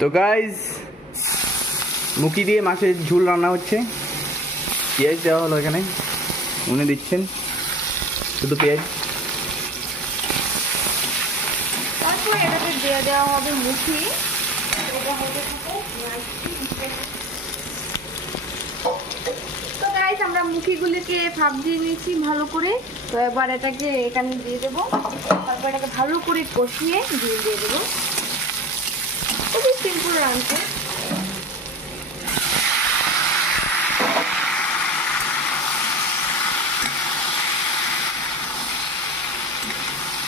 তো গাইজ মুখি দিয়ে মাছের ঝোল রান্না হচ্ছে। পেঁয়াজ দেওয়া হলো এখানে, উনি দিচ্ছেন শুধু পেঁয়াজ। তারপর এটাকে দিয়ে দেওয়া হবে মুখি। তো গাইজ আমরা মুখিগুলিকে ভাপ দিয়ে নিয়েছি ভালো করে। তো এবার এটাকে এখানে দিয়ে দেবো। তারপর এটাকে ভালো করে কষিয়ে দিয়ে দেবো। খুবই সিম্পল রান্না।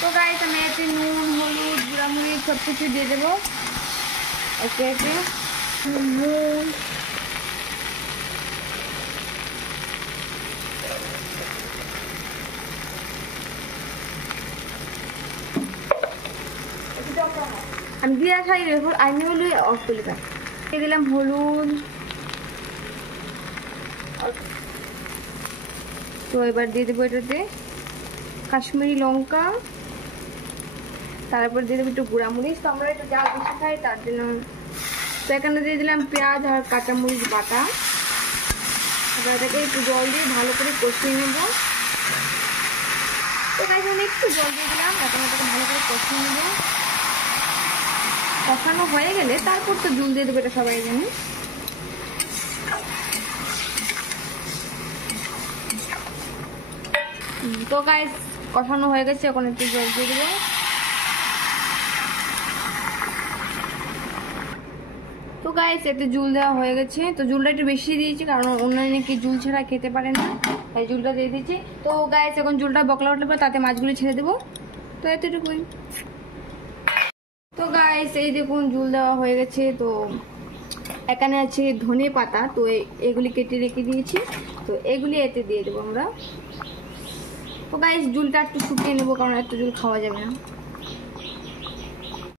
তো গাইস আমি এতে নুন, হলুদ, গুঁড়া মরিচ সব কিছু দিয়ে দেবো একে একে। নুন, আমি দিয়ে খাই আমি হলো অস্ট্রেলিয়া দিয়ে দিলাম হলুদ। তো এবার দিয়ে দেবো এটাতে কাশ্মীরি লঙ্কা, তারপর দিয়ে দেবো একটু গুঁড়া মরিচ। তো আমরা একটু যা বেশি খাই তার জন্য। তো এখানে দিয়ে দিলাম পেঁয়াজ আর কাঁচামরিচ বাটা। এবার এটাকে একটু জল দিয়ে ভালো করে কষিয়ে নেব। তো তাই জন্য একটু জল দিয়ে দিলাম, এখন এটাকে ভালো করে কষিয়ে নেব। কষানো হয়ে গেলে তারপর তো জল দিয়ে দেবো, এটা সবাই জানি। তো গাইস কষানো হয়ে গেছে, এখন একটু জল দিয়ে দেবো। তো গাইস এতে জল দেওয়া হয়ে গেছে। তো জলটা একটু বেশি দিয়েছি কারণ অন্যান্য কি জল ছাড়া খেতে পারে না, তাই জলটা দিয়ে দিয়েছি। তো গাইস এখন জলটা বকলা উঠলে পর তাতে মাছগুলো ছেড়ে দেবো। তো এতটুকুই। তো গাইস এই দেখুন জল দেওয়া হয়ে গেছে। তো এখানে আছে ধনে পাতা, তো এগুলি কেটে রেখে দিয়েছি। তো এগুলি এতে দিয়ে দেবো আমরা। তো গাইস জলটা একটু শুকিয়ে নেবো কারণ এত জল খাওয়া যাবে না।